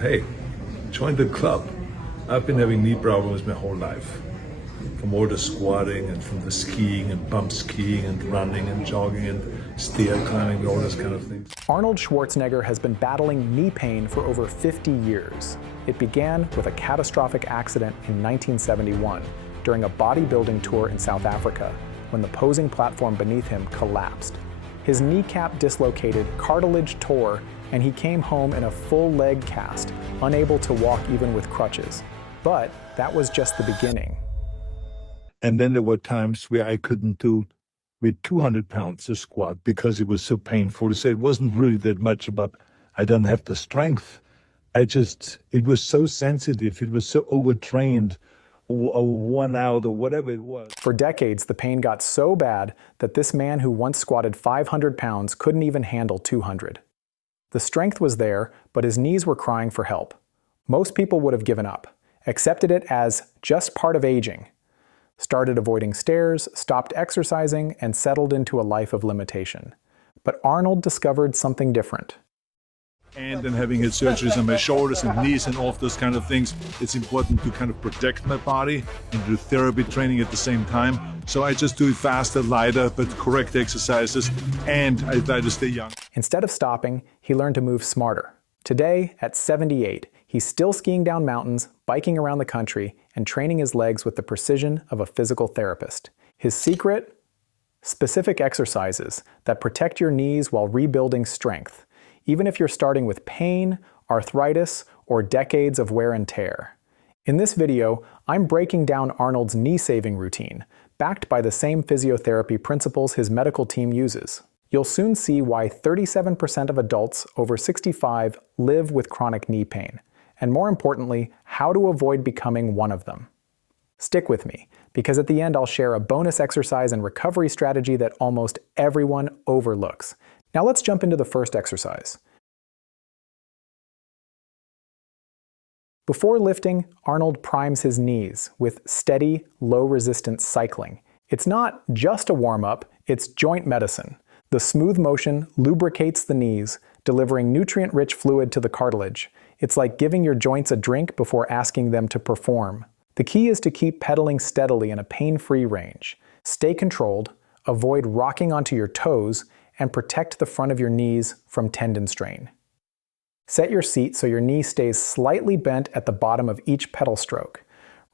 Hey, join the club. I've been having knee problems my whole life. From all the squatting and from the skiing and bump skiing and running and jogging and stair climbing, all those kind of things. Arnold Schwarzenegger has been battling knee pain for over 50 years. It began with a catastrophic accident in 1971 during a bodybuilding tour in South Africa when the posing platform beneath him collapsed. His kneecap dislocated, cartilage tore, and he came home in a full leg cast, unable to walk even with crutches. But that was just the beginning. And then there were times where I couldn't do with 200 pounds a squat because it was so painful. So it wasn't really that much about I don't have the strength. It was so sensitive, it was so overtrained or worn out or whatever it was. For decades, the pain got so bad that this man who once squatted 500 pounds couldn't even handle 200. The strength was there, but his knees were crying for help. Most people would have given up, accepted it as just part of aging, started avoiding stairs, stopped exercising, and settled into a life of limitation. But Arnold discovered something different. And then having had surgeries on my shoulders and knees and all of those kind of things, it's important to kind of protect my body and do therapy training at the same time. So I just do it faster, lighter, but correct exercises, and I try to stay young. Instead of stopping, he learned to move smarter. Today, at 78, he's still skiing down mountains, biking around the country, and training his legs with the precision of a physical therapist. His secret? Specific exercises that protect your knees while rebuilding strength, even if you're starting with pain, arthritis, or decades of wear and tear. In this video, I'm breaking down Arnold's knee-saving routine, backed by the same physiotherapy principles his medical team uses. You'll soon see why 37% of adults over 65 live with chronic knee pain, and more importantly, how to avoid becoming one of them. Stick with me, because at the end I'll share a bonus exercise and recovery strategy that almost everyone overlooks. Now let's jump into the first exercise. Before lifting, Arnold primes his knees with steady, low-resistance cycling. It's not just a warm-up, it's joint medicine. The smooth motion lubricates the knees, delivering nutrient-rich fluid to the cartilage. It's like giving your joints a drink before asking them to perform. The key is to keep pedaling steadily in a pain-free range. Stay controlled, avoid rocking onto your toes, and protect the front of your knees from tendon strain. Set your seat so your knee stays slightly bent at the bottom of each pedal stroke.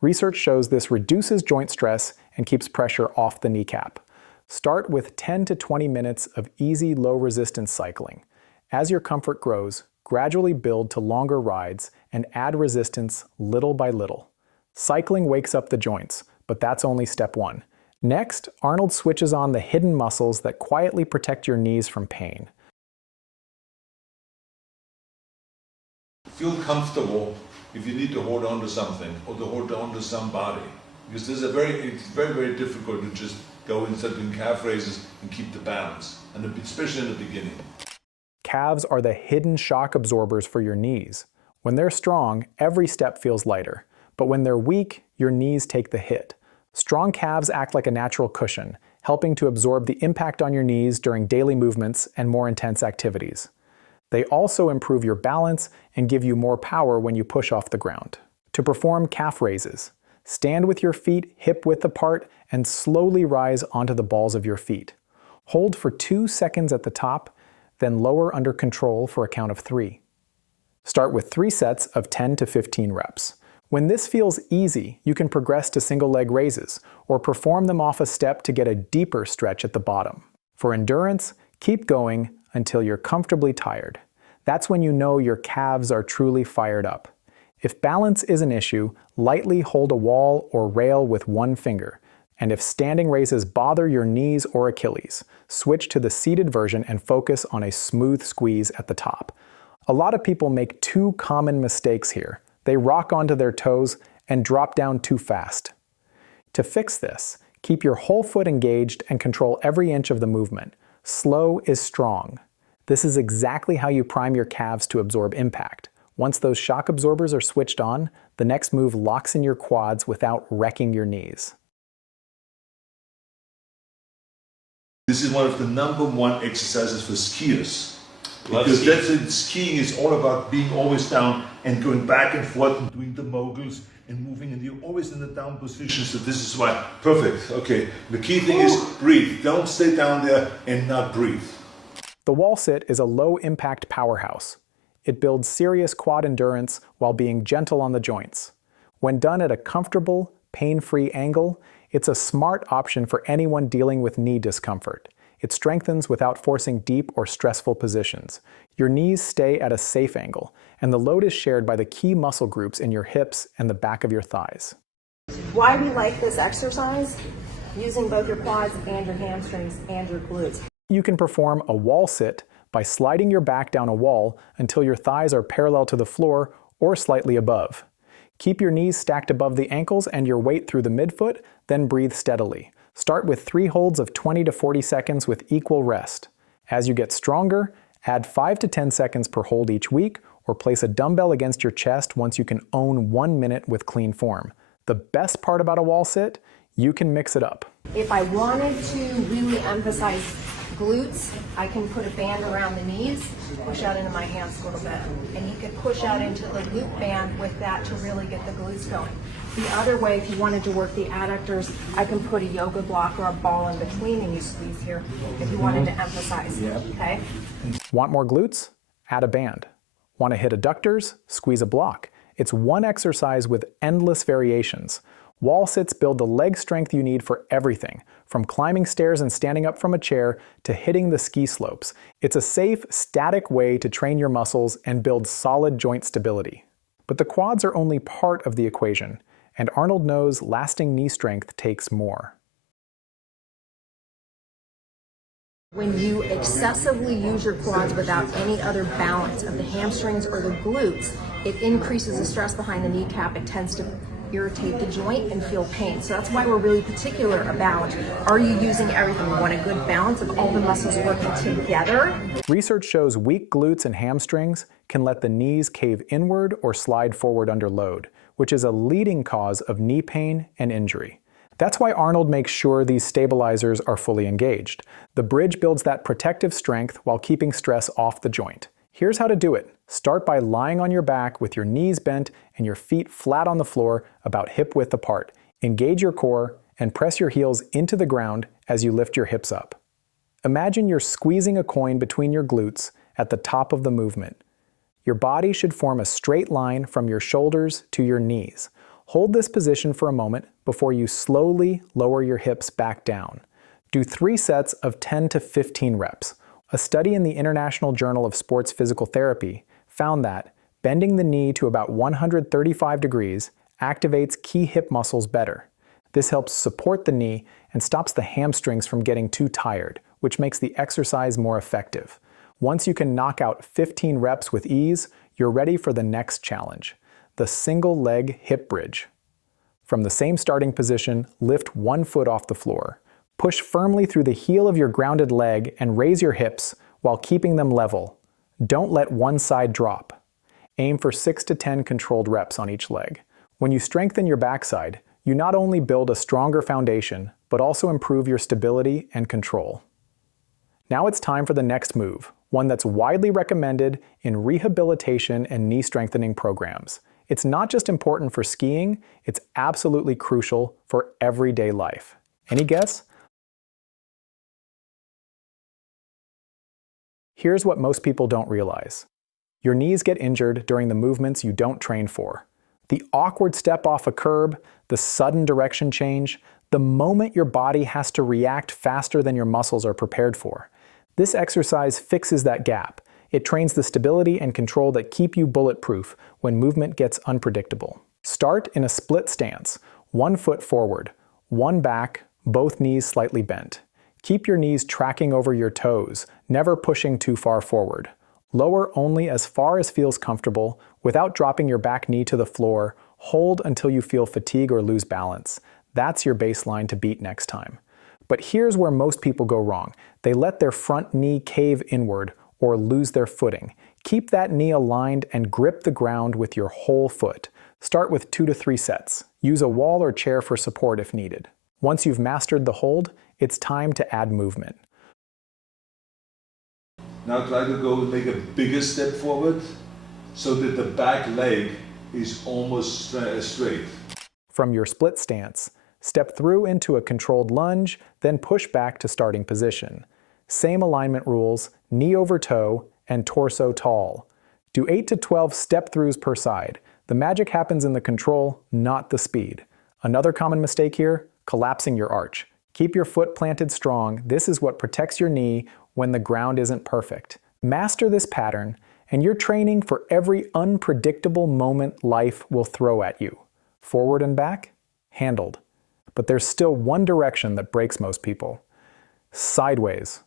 Research shows this reduces joint stress and keeps pressure off the kneecap. Start with 10 to 20 minutes of easy, low-resistance cycling. As your comfort grows, gradually build to longer rides and add resistance little by little. Cycling wakes up the joints, but that's only step one. Next, Arnold switches on the hidden muscles that quietly protect your knees from pain. Feel comfortable if you need to hold on to something or to hold on to somebody. Because it's very, very difficult to just go and start doing calf raises and keep the balance, and especially in the beginning. Calves are the hidden shock absorbers for your knees. When they're strong, every step feels lighter. But when they're weak, your knees take the hit. Strong calves act like a natural cushion, helping to absorb the impact on your knees during daily movements and more intense activities. They also improve your balance and give you more power when you push off the ground. To perform calf raises, stand with your feet hip-width apart and slowly rise onto the balls of your feet. Hold for 2 seconds at the top, then lower under control for a count of 3. Start with 3 sets of 10 to 15 reps. When this feels easy, you can progress to single leg raises or perform them off a step to get a deeper stretch at the bottom. For endurance, keep going until you're comfortably tired. That's when you know your calves are truly fired up. If balance is an issue, lightly hold a wall or rail with one finger. And if standing raises bother your knees or Achilles, switch to the seated version and focus on a smooth squeeze at the top. A lot of people make 2 common mistakes here. They rock onto their toes and drop down too fast. To fix this, keep your whole foot engaged and control every inch of the movement. Slow is strong. This is exactly how you prime your calves to absorb impact. Once those shock absorbers are switched on, the next move locks in your quads without wrecking your knees. This is one of the #1 exercises for skiers. Because that's it. Skiing is all about being always down and going back and forth and doing the moguls and moving, and you're always in the down position. So this is why. Perfect. Okay. The key thing is breathe. Don't stay down there and not breathe. The wall sit is a low-impact powerhouse. It builds serious quad endurance while being gentle on the joints. When done at a comfortable, pain-free angle, it's a smart option for anyone dealing with knee discomfort. It strengthens without forcing deep or stressful positions. Your knees stay at a safe angle, and the load is shared by the key muscle groups in your hips and the back of your thighs. Why we like this exercise? Using both your quads and your hamstrings and your glutes. You can perform a wall sit by sliding your back down a wall until your thighs are parallel to the floor or slightly above. Keep your knees stacked above the ankles and your weight through the midfoot, then breathe steadily. Start with 3 holds of 20 to 40 seconds with equal rest. As you get stronger, add 5 to 10 seconds per hold each week, or place a dumbbell against your chest once you can own 1 minute with clean form. The best part about a wall sit, you can mix it up. If I wanted to really emphasize glutes, I can put a band around the knees, push out into my hands a little bit. And you could push out into the loop band with that to really get the glutes going. The other way, if you wanted to work the adductors, I can put a yoga block or a ball in between and you squeeze here if you wanted to emphasize, okay? Want more glutes? Add a band. Want to hit adductors? Squeeze a block. It's one exercise with endless variations. Wall sits build the leg strength you need for everything, from climbing stairs and standing up from a chair to hitting the ski slopes. It's a safe, static way to train your muscles and build solid joint stability. But the quads are only part of the equation, and Arnold knows lasting knee strength takes more. When you excessively use your quads without any other balance of the hamstrings or the glutes, it increases the stress behind the kneecap. It tends to irritate the joint and feel pain. So that's why we're really particular about, are you using everything? We want a good balance of all the muscles working together. Research shows weak glutes and hamstrings can let the knees cave inward or slide forward under load, which is a leading cause of knee pain and injury. That's why Arnold makes sure these stabilizers are fully engaged. The bridge builds that protective strength while keeping stress off the joint. Here's how to do it. Start by lying on your back with your knees bent and your feet flat on the floor about hip width apart. Engage your core and press your heels into the ground as you lift your hips up. Imagine you're squeezing a coin between your glutes at the top of the movement. Your body should form a straight line from your shoulders to your knees. Hold this position for a moment before you slowly lower your hips back down. Do 3 sets of 10 to 15 reps. A study in the International Journal of Sports Physical Therapy found that bending the knee to about 135 degrees activates key hip muscles better. This helps support the knee and stops the hamstrings from getting too tired, which makes the exercise more effective. Once you can knock out 15 reps with ease, you're ready for the next challenge, the single leg hip bridge. From the same starting position, lift one foot off the floor. Push firmly through the heel of your grounded leg and raise your hips while keeping them level. Don't let one side drop. Aim for 6 to 10 controlled reps on each leg. When you strengthen your backside, you not only build a stronger foundation, but also improve your stability and control. Now it's time for the next move, one that's widely recommended in rehabilitation and knee strengthening programs. It's not just important for skiing, it's absolutely crucial for everyday life. Any guess? Here's what most people don't realize. Your knees get injured during the movements you don't train for. The awkward step off a curb, the sudden direction change, the moment your body has to react faster than your muscles are prepared for. This exercise fixes that gap. It trains the stability and control that keep you bulletproof when movement gets unpredictable. Start in a split stance, 1 foot forward, 1 back, both knees slightly bent. Keep your knees tracking over your toes, never pushing too far forward. Lower only as far as feels comfortable, without dropping your back knee to the floor. Hold until you feel fatigue or lose balance. That's your baseline to beat next time. But here's where most people go wrong. They let their front knee cave inward or lose their footing. Keep that knee aligned and grip the ground with your whole foot. Start with 2 to 3 sets. Use a wall or chair for support if needed. Once you've mastered the hold, it's time to add movement. Now try to go and make a bigger step forward so that the back leg is almost straight. From your split stance, step through into a controlled lunge, then push back to starting position. Same alignment rules, knee over toe, and torso tall. Do 8 to 12 step-throughs per side. The magic happens in the control, not the speed. Another common mistake here, collapsing your arch. Keep your foot planted strong. This is what protects your knee when the ground isn't perfect. Master this pattern, and you're training for every unpredictable moment life will throw at you. Forward and back, handled. But there's still one direction that breaks most people. Sideways.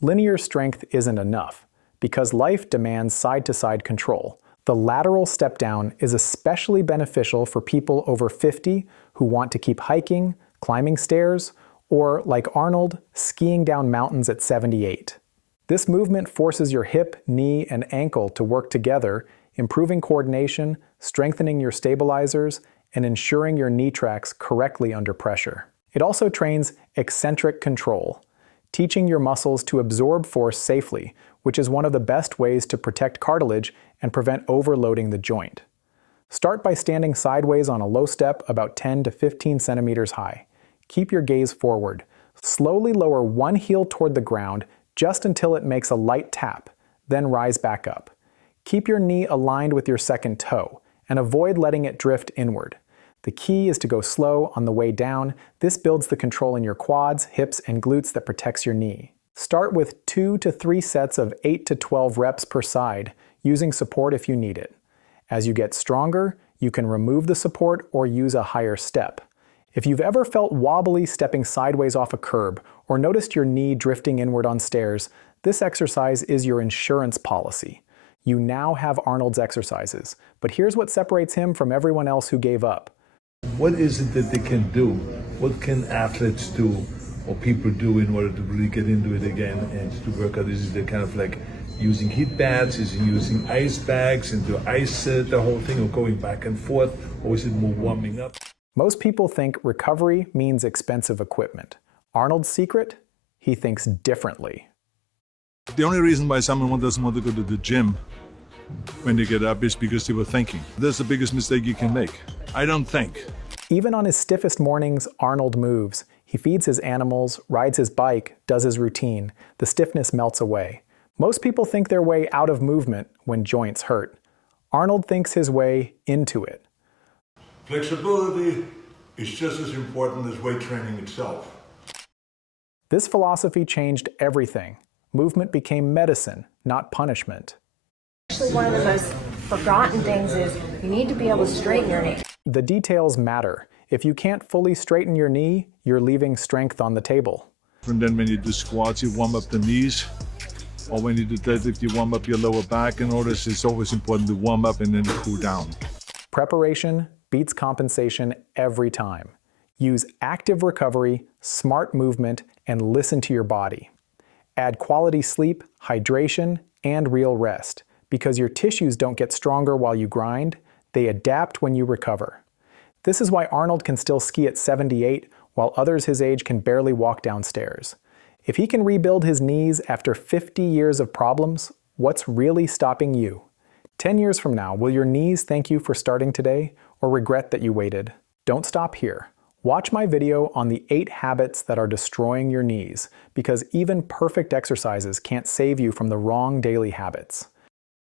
Linear strength isn't enough, because life demands side-to-side control. The lateral step down is especially beneficial for people over 50 who want to keep hiking, climbing stairs, or, like Arnold, skiing down mountains at 78. This movement forces your hip, knee, and ankle to work together, improving coordination, strengthening your stabilizers, and ensuring your knee tracks correctly under pressure. It also trains eccentric control, teaching your muscles to absorb force safely, which is one of the best ways to protect cartilage and prevent overloading the joint. Start by standing sideways on a low step about 10 to 15 centimeters high. Keep your gaze forward. Slowly lower one heel toward the ground just until it makes a light tap, then rise back up. Keep your knee aligned with your second toe, and avoid letting it drift inward. The key is to go slow on the way down. This builds the control in your quads, hips, and glutes that protects your knee. Start with 2 to 3 sets of 8 to 12 reps per side, using support if you need it. As you get stronger, you can remove the support or use a higher step. If you've ever felt wobbly stepping sideways off a curb or noticed your knee drifting inward on stairs, this exercise is your insurance policy. You now have Arnold's exercises, but here's what separates him from everyone else who gave up. What is it that they can do? What can athletes do or people do in order to really get into it again and to work out? Is it kind of like using heat baths? Is it using ice bags and to ice the whole thing, or going back and forth? Or is it more warming up? Most people think recovery means expensive equipment. Arnold's secret? He thinks differently. The only reason why someone doesn't want to go to the gym when they get up is because they were thinking. That's the biggest mistake you can make. I don't think. Even on his stiffest mornings, Arnold moves. He feeds his animals, rides his bike, does his routine. The stiffness melts away. Most people think their way out of movement when joints hurt. Arnold thinks his way into it. Flexibility is just as important as weight training itself. This philosophy changed everything. Movement became medicine, not punishment. Actually, one of the most forgotten things is you need to be able to straighten your knee. The details matter. If you can't fully straighten your knee, you're leaving strength on the table. And then when you do squats, you warm up the knees. Or when you do deadlift, you warm up your lower back. In order, it's always important to warm up and then cool down. Preparation beats compensation every time. Use active recovery, smart movement, and listen to your body. Add quality sleep, hydration, and real rest, because your tissues don't get stronger while you grind, they adapt when you recover. This is why Arnold can still ski at 78, while others his age can barely walk downstairs. If he can rebuild his knees after 50 years of problems, what's really stopping you? 10 years from now, will your knees thank you for starting today, or regret that you waited? Don't stop here. Watch my video on the 8 habits that are destroying your knees, because even perfect exercises can't save you from the wrong daily habits.